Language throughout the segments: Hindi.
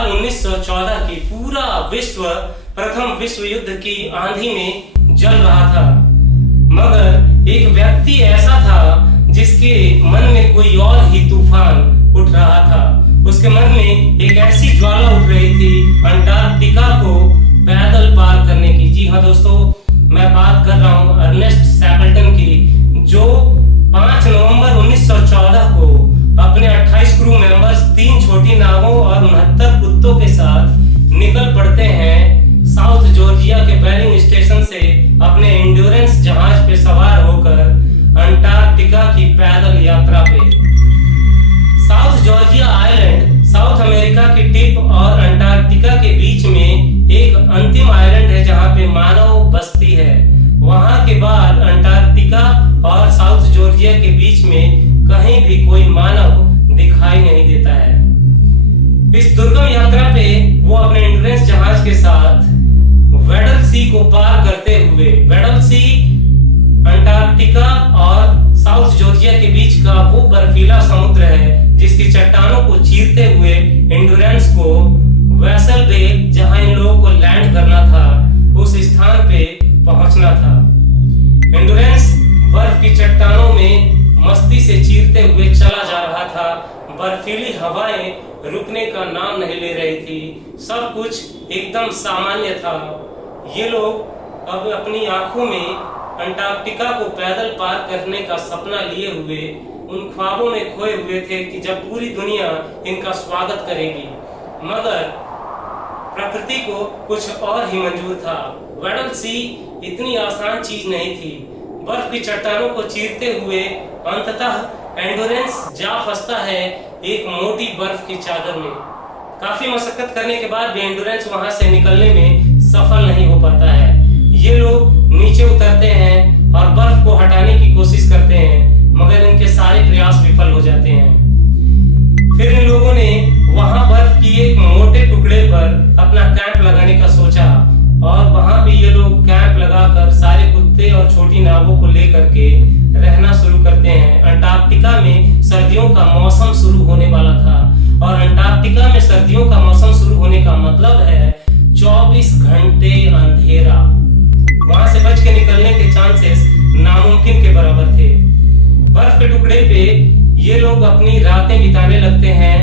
साल 1914 की पूरा विश्व प्रथम विश्व युद्ध की आंधी में जल रहा था, मगर एक व्यक्ति ऐसा था जिसके मन में कोई और ही तूफान उठ रहा था। उसके मन में एक ऐसी ज्वाला उठ रही थी अंटार्कटिका को पैदल पार करने की। जी हाँ दोस्तों, मैं बात कर रहा हूँ अर्नेस्ट शैकल्टन की, जो 5 नवंबर 1914 को अपने 28 क्रू मेंबर्स, 3 छोटी नावों और 69 कुत्तों के साथ निकल पड़ते हैं साउथ जॉर्जिया के बेरिंग स्टेशन से अपने एंड्योरेंस जहाज पे सवार होकर अंटार्कटिका की पैदल यात्रा पे। South Georgia island south America की टिप और अंटार्कटिका के बीच में एक अंतिम आइलैंड है जहां पे मानव बस्ती है। वहां के बाद अंटार्कटिका और साउथ जॉर्जिया के बीच में कहीं भी कोई मानव दिखाई नहीं देता है। इस दुर्गम यात्रा पे वो अपने एंड्योरेंस जहाज के साथ वेडल सी को पार करते हुए, वेडल सी अंटार्कटिका और साउथ जॉर्जिया के बीच का वो बर्फीला समुद्र है जिसकी चट्टानों को चीरते हुए एंड्योरेंस को वेसल बे, जहां इन लोगों को लैंड करना था, उस स्थान पे पहुंचना था। एंड्योरेंस बर्फ की चट्टानों में मस्ती से चीरते हुए चला जा रहा था। बर्फीली हवाएं रुकने का नाम नहीं ले रही थी। सब कुछ एकदम सामान्य था। ये लोग अब अपनी आंखों में अंटार्कटिका को पैदल पार करने का सपना लिए हुए उन ख्वाबों में खोए हुए थे कि जब पूरी दुनिया इनका स्वागत करेगी, मगर प्रकृति को कुछ और ही मंजूर था। वेडल सी इतनी आसान चीज नहीं थी। बर्फ की चट्टानों को चीरते हुए अंततः एंड्योरेंस जा फंसता है एक मोटी बर्फ की चादर में। काफी मशक्कत करने के बाद भी एंड्योरेंस वहां से निकलने में सफल नहीं हो पाता है। ये लोग नीचे उतरते हैं और बर्फ को हटाने की कोशिश करते हैं, मगर इनके सारे प्रयास विफल हो जाते हैं। फिर इन लोगों ने वहां बर्फ की एक मोटे टुकड़े पर अपना कैंप लगाने का सोचा और वहां भी ये लोग कैंप लगाकर सारे कुत्ते और छोटी नावों को लेकर के रहना शुरू करते हैं। अंटार्कटिका में सर्दियों का मौसम शुरू होने वाला था और अंटार्कटिका में सर्दियों का मौसम शुरू होने का मतलब है 24 घंटे अंधेरा। वहां से बच के निकलने के चांसेस नामुमकिन के बराबर थे। बर्फ के टुकड़े पे ये लोग अपनी रातें बिताने लगते हैं।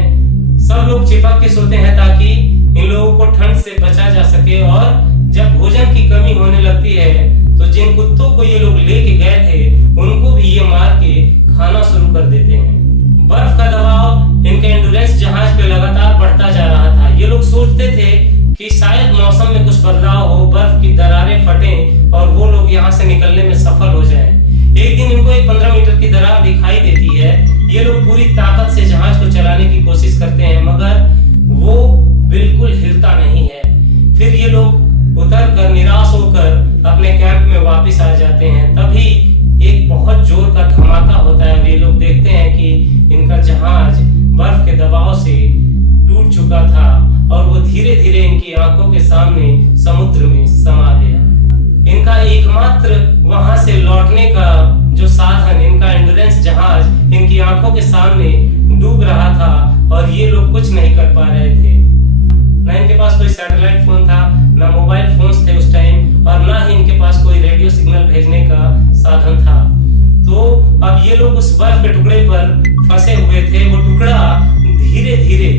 सब लोग चिपक के सोते हैं ताकि इन लोगों को ठंड से बचा जा सके, और जब भोजन की कमी होने लगती है तो जिन कुत्तों को ये लोग लेके गए थे उनको भी ये मार के खाना शुरू कर देते हैं। बर्फ का दबाव इनके एंड्योरेंस जहाज पे लगातार बढ़ता जा रहा था। ये लोग सोचते थे कि शायद मौसम में कुछ बदलाव हो, बर्फ की दरारें फटें और वो लोग यहाँ से निकलने में सफल हो जाएं। एक दिन इनको एक 15 मीटर की दरार दिखाई देती है। ये लोग पूरी ताकत से जहाज को चलाने की कोशिश करते हैं, मगर वो बिल्कुल हिलता नहीं है। फिर ये लोग उतर कर निराश होकर अपने कैंप में वापस आ जाते हैं। तभी एक बहुत जोर का धमाका होता है और ये लोग देखते हैं कि इनका जहाज बर्फ के दबाव से टूट चुका था और वो धीरे धीरे इनकी आंखों के सामने समुद्र में समा गया। इनका एकमात्र वहां से लौटने का जो साधन, इनका एंड्योरेंस जहाज इनकी आंखों के सामने डूब रहा था और ये लोग कुछ नहीं कर पा रहे थे। ना इनके पास कोई सैटेलाइट फोन था, ना मोबाइल फोन्स थे उस टाइम, और ना ही इनके पास कोई रेडियो सिग्नल भेजने का साधन था। तो अब ये लोग उस बर्फ के टुकड़े पर फंसे हुए थे। वो टुकड़ा धीरे धीरे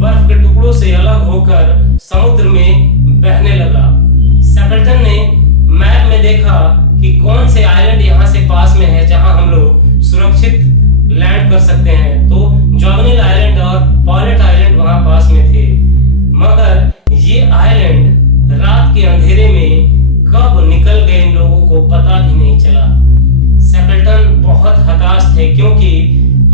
बर्फ के टुकड़ों से अलग होकर समुद्र में बहने लगा। शैकल्टन ने मैप में देखा कि कौन से आइलैंड यहाँ से पास में है जहां हम लोग सुरक्षित लैंड कर सकते हैं। तो जॉगनिल आइलैंड और पॉलेट आइलैंड वहां पास में थे, मगर ये आइलैंड रात के अंधेरे में कब निकल गए इन लोगों को पता भी नहीं चला। शैकल्टन बहुत हताश थे क्योंकि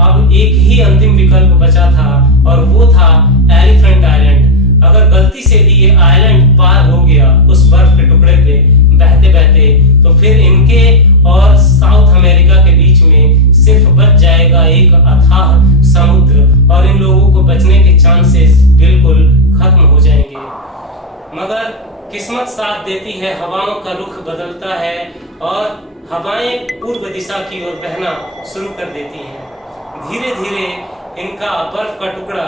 अब एक ही अंतिम विकल्प बचा था और वो था एलिफेंट आइलैंड। अगर गलती से भी ये आइलैंड पार हो गया उस बर्फ के टुकड़े पे बहते बहते, तो फिर इनके और साउथ अमेरिका के बीच में सिर्फ बच जाएगा एक अथाह समुद्र और इन लोगों को बचने के चांसेस बिल्कुल खत्म हो जाएंगे। मगर किस्मत साथ देती है, हवाओं का रुख बदलता है और हवाएं पूर्व दिशा की ओर बहना शुरू कर देती हैं। धीरे धीरे इनका बर्फ का टुकड़ा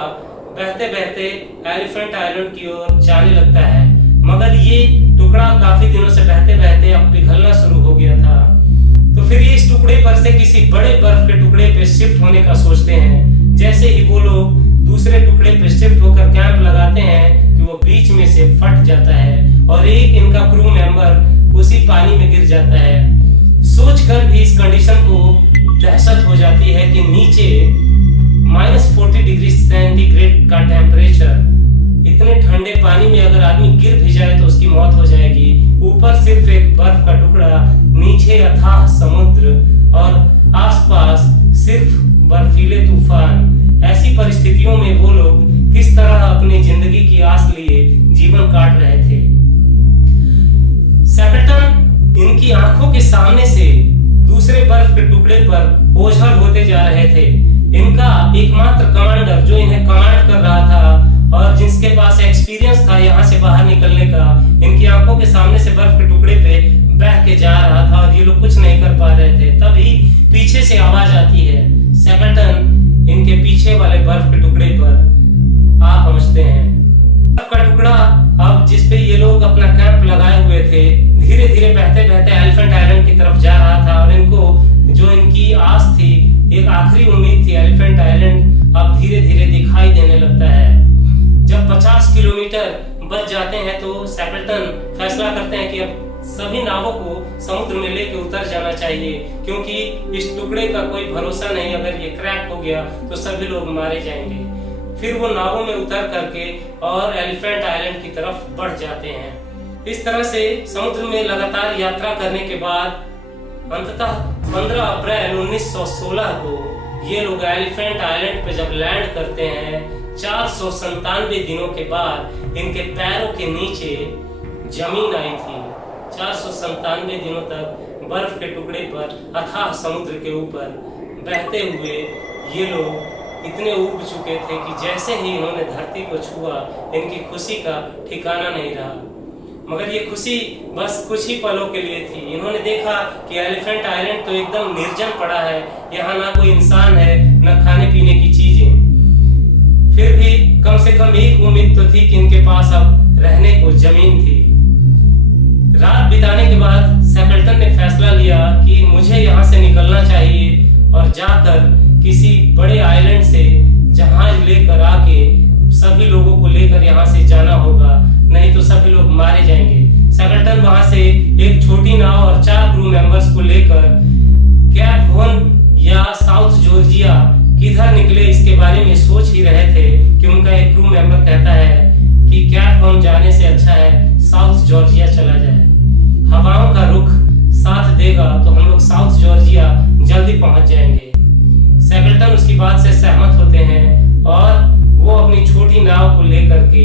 बहता बहते बहते एलिफेंट आइलैंड की ओर जाने लगता है, मगर ये टुकड़ा काफी दिनों से बहते बहते अब पिघलना शुरू हो गया था। तो फिर ये इस टुकड़े पर से किसी बड़े बर्फ के टुकड़े पे शिफ्ट होने का सोचते हैं। जैसे ही वो लोग दूसरे टुकड़े पे शिफ्ट होकर कैंप लगाते हैं कि वो बीच में से फट जाता है और एक इनका क्रू मेंबर उसी पानी में गिर जाता है। सोचकर भी इस कंडीशन को दहशत हो जाती है कि नीचे -40 डिग्री सेंटीग्रेड का टेम्परेचर, इतने ठंडे पानी में अगर आदमी गिर भी जाए तो उसकी मौत हो जाएगी। ऊपर सिर्फ एक बर्फ का टुकड़ा, नीचे अथाह समुद्र और आसपास सिर्फ बर्फीले तूफान। ऐसी परिस्थितियों में वो लोग किस तरह अपनी जिंदगी की आस लिए जीवन काट रहे थे। शैकलटन इनकी आंखों के सामने से दूसरे बर्फ के टुकड़े पर ओझल होते जा रहे थे। इनका एकमात्र कमांडर जो इन्हें कमांड कर रहा था और जिसके पास एक्सपीरियंस था यहाँ से बाहर निकलने का, इनकी आंखों के सामने से बर्फ के टुकड़े पे बह के जा रहा था और ये लोग कुछ नहीं कर पा रहे थे। तभी पीछे से आवाज आती है। शैकलटन इनके पीछे वाले बर्फ के टुकड़े पर आ पहुंचते हैं। बर्फ का टुकड़ा अब जिस पे ये लोग अपना कैंप लगाए हुए थे, धीरे धीरे बहते बहते एलिफेंट आइलैंड की तरफ जा रहा था और इनको जो इनकी आस थी, एक आखिरी उम्मीद थी, एलिफेंट आइलैंड अब धीरे धीरे दिखाई देने लगता है। जब 50 किलोमीटर बच जाते हैं तो शैकलटन फैसला करते हैं कि अब सभी नावों को समुद्र में लेके उतर जाना चाहिए, क्योंकि इस टुकड़े का कोई भरोसा नहीं, अगर ये क्रैक हो गया तो सभी लोग मारे जाएंगे। फिर वो नावों में उतर करके और एलिफेंट आइलैंड की तरफ बढ़ जाते हैं। इस तरह से समुद्र में लगातार यात्रा करने के बाद अंततः 15 अप्रैल 1916 को ये लोग एलिफेंट आइलैंड पे जब लैंड करते हैं, 497 दिनों के बाद इनके पैरों के नीचे जमीन आई थी। 497 दिनों तक बर्फ के टुकड़े पर अथाह समुद्र के ऊपर बहते हुए ये लोग इतने ऊब चुके थे कि जैसे ही इन्होंने धरती को छुआ, इनकी खुशी का ठिकाना नहीं रहा। मगर ये खुशी बस कुछ ही पलों के लिए थी। इन्होंने देखा कि एलिफेंट आइलैंड तो एकदम निर्जन पड़ा है, यहाँ ना कोई इंसान है, न खाने पीने की चीजें। फिर भी कम से कम एक उम्मीद तो थी कि इनके पास अब रहने को जमीन थी। रात बिताने के बाद शैकलटन ने फैसला लिया कि मुझे यहाँ से निकलना चाहिए और जाकर किसी बड़े आइलैंड से जहाज लेकर आके सभी लोगों को लेकर यहाँ से जाना होगा, नहीं तो सभी लोग मारे जाएंगे। शैकलटन वहां से एक छोटी नाव और 4 क्रू मेंबर्स को लेकर कैप हॉर्न या साउथ जॉर्जिया किधर निकले इसके बारे में सोच ही रहे थे कि उनका एक क्रू मेंबर कहता है कि कैप हॉर्न जाने से अच्छा है साउथ जॉर्जिया चला जाए, हवाओं का रुख साथ देगा तो हम लोग साउथ जॉर्जिया जल्दी पहुंच जाएंगे। शैकलटन उसकी बात से सहमत होते हैं और वो अपनी छोटी नाव को लेकर के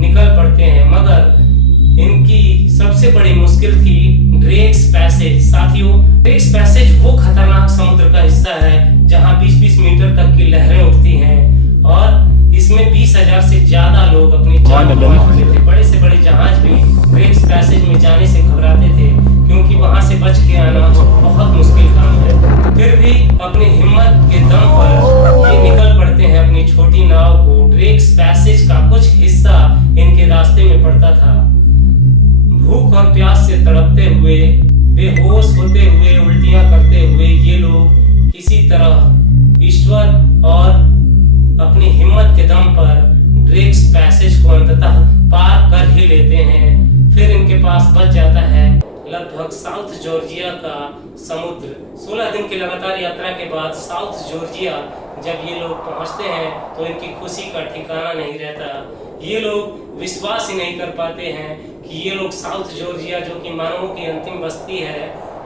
निकल पड़ते हैं। मगर इनकी सबसे बड़ी मुश्किल थी ड्रेक्स पैसेज। साथियों, ड्रेक्स पैसेज वो खतरनाक समुद्र का हिस्सा है जहां 20-20 मीटर तक की लहरें उठती हैं और इसमें 20,000 से ज्यादा लोग अपनी जान गंवा चुके थे। बड़े से बड़े जहाज भी ड्रेक्स पैसेज में जाने से घबराते थे, क्योंकि वहां से बच के आना बहुत मुश्किल काम है। फिर भी अपनी हिम्मत के दम पर ये निकल पड़ते हैं अपनी छोटी नाव को। ड्रेक्स पैसेज का कुछ हिस्सा इनके रास्ते में पड़ता था। भूख और प्यास से तड़पते हुए, बेहोश होते हुए, उल्टियां करते हुए ये लोग किसी तरह ईश्वर और अपनी हिम्मत के दम पर ड्रेक्स पैसेज को अंततः पार कर ही लेते हैं। फिर इनके पास बच जाता है लगभग साउथ जॉर्जिया का समुद्र। 16 दिन की लगातार यात्रा के बाद साउथ जॉर्जिया जब ये लोग पहुंचते हैं तो इनकी खुशी का ठिकाना नहीं रहता। ये लोग विश्वास ही नहीं कर पाते हैं कि ये लोग साउथ जॉर्जिया, जो कि मानवों की अंतिम बस्ती है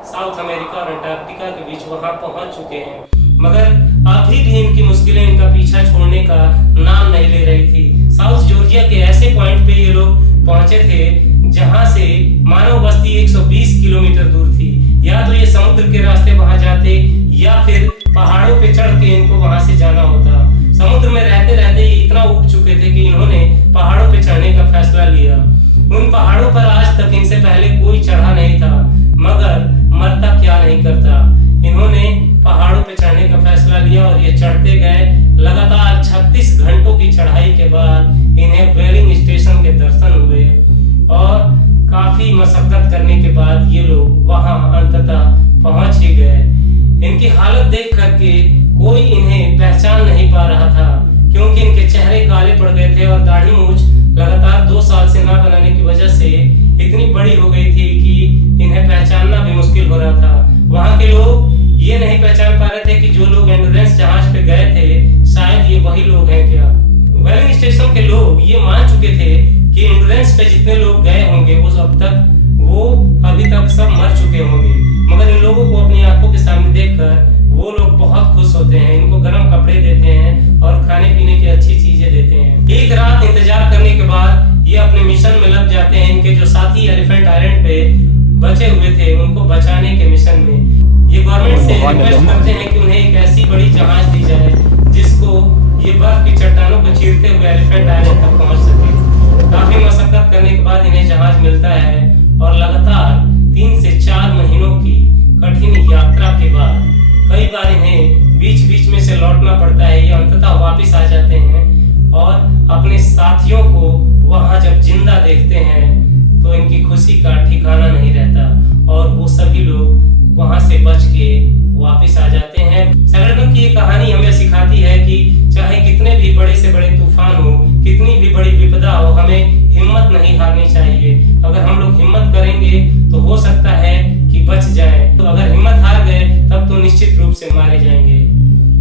साउथ अमेरिका और अंटार्कटिका के बीच, वहां पहुंच चुके हैं। मगर अभी भी इनकी मुश्किलें इनका पीछा छोड़ने का नाम नहीं ले रही थी। साउथ जॉर्जिया के ऐसे पॉइंट पे ये लोग पहुंचे थे जहां से मानव बस्ती 120 किलोमीटर दूर थी। या तो ये समुद्र के रास्ते वहां जाते या फिर पहाड़ों पे चढ़ के इनको वहां से जाना होता। समुद्र में रहते रहते ये इतना उब चुके थे कि इन्होंने पहाड़ों पे चढ़ने का फैसला लिया। उन पहाड़ों पर आज तक इनसे पहले कोई चढ़ा नहीं था, मगर मरता क्या नहीं करता। इन्होंने पहाड़ों पे चढ़ने का फैसला लिया और ये चढ़ते गए। लगातार 36 घंटों की चढ़ाई के बाद इन्हें व्हेलिंग स्टेशन के दर्शन हुए और काफी मशक्कत करने के बाद ये लोग वहां अंततः पहुंच ही गए। इनकी हालत देख करके कोई इन्हें पहचान नहीं पा रहा था, क्योंकि इनके चेहरे काले पड़ गए थे और दाढ़ी मूंछ लगातार 2 साल से ना बनाने की वजह से इतनी बड़ी हो गई थी कि इन्हें पहचानना भी मुश्किल हो रहा था। वहां के लोग ये नहीं पहचान पा रहे थे कि जो लोग एंडोरेंस जहाज पे गए थे शायद ये वही लोग हैं क्या। व्हेलिंग स्टेशन के लोग ये मान चुके थे कि एंडोरेंस पे जितने लोग गए होंगे वो अभी तक सब मर चुके होंगे, मगर इन लोगों को अपनी आंखों के सामने देखकर वो लोग बहुत खुश होते हैं। इनको गर्म कपड़े देते हैं और खाने पीने की अच्छी चीजें देते हैं। एक रात इंतजार करने के बाद ये अपने मिशन में लग जाते हैं। इनके जो साथी एलिफेंट आइलैंड पे बचे हुए थे उनको बचाने के मिशन में ये गवर्नमेंट से रिक्वेस्ट करते हैं कि उन्हें एक ऐसी बड़ी जहाज दी जाए जिसको ये बर्फ की चट्टानों को चीरते हुए एलिफेंट आइलैंड तक पहुंच सके। काफी मशक्कत करने के बाद इन्हें जहाज मिलता है और लगातार 3 से 4 महीनों की कठिन यात्रा के बाद कई बार इन्हें बीच बीच में से लौटना पड़ता है। ये अंततः वापस आ जाते हैं और अपने साथियों को वहां जब जिंदा देखते हैं तो इनकी खुशी का ठिकाना नहीं रहता और वो सभी लोग वहां से बच के वापस आ जाते हैं। सैलडन की ये कहानी हमें सिखाती है कि चाहे कितने भी बड़े से बड़े तूफान हो, कितनी भी बड़ी विपदा हो, हमें हिम्मत नहीं हारनी चाहिए। अगर हम लोग हिम्मत करेंगे तो हो सकता है कि बच जाएं, तो अगर हिम्मत हार गए तब तो निश्चित रूप से मारे जाएंगे।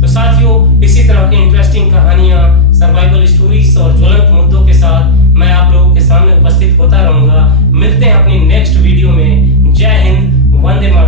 तो साथियों, इसी तरह की इंटरेस्टिंग कहानियां, सर्वाइवल स्टोरीज और ज्वलंत मुद्दों के साथ मैं आप लोगों के सामने उपस्थित होता रहूंगा। मिलते हैं अपनी नेक्स्ट वीडियो में। जय हिंद, वंदे मातरम।